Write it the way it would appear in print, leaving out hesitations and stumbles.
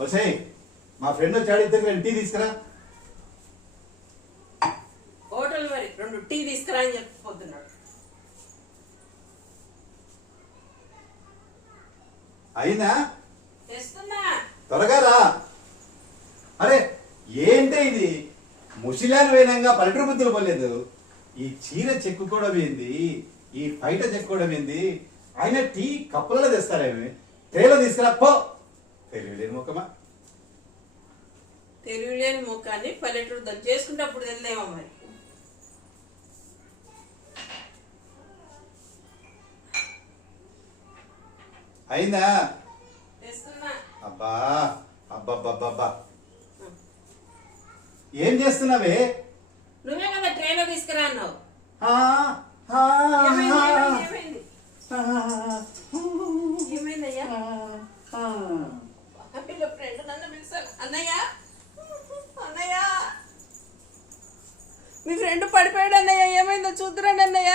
వచ్చాయి మా ఫ్రెండ్ వచ్చాడు, ఇద్దరు టీ తీసుకురా. హోటల్ మరి 2 టీ తీసుకురా అని చెప్పిపోతున్నాడు. అయిందా? తెస్తున్నా, త్వరగా రా. అరే ఏంటే ఇది, ముసిలాన్ వేనంగా పల్లెటూరు బుద్ధులు పోలేదు. ఈ చీర చెక్కుకోవడం ఏంది, ఈ బయట చెక్కుకోవడం ఏంది? ఆయన టీ కప్పులలో తెస్తారేమి, ట్రేలో తీసుకురా పో. తెలియలేని ముఖమా. తెలివిలేని ముఖాన్ని పల్లెటూరు దాన్ని చేసుకుంటే అప్పుడు తెలియదేమో మరి. అయిందా? తెస్తున్నా. అబ్బా అబ్బబ్బబ్బబ్బా, ఏం చేస్తున్నావే? నువ్వే కదా ట్రైలో తీసుకురా అన్నావు. ఏమైందయ్యా? ఫ్రెండ్ నన్ను పిలిచాను. అన్నయ్య అన్నయ్య, మీ ఫ్రెండ్ పడిపోయాడు అన్నయ్య, ఏమైందో చూద్దురండి అన్నయ్య.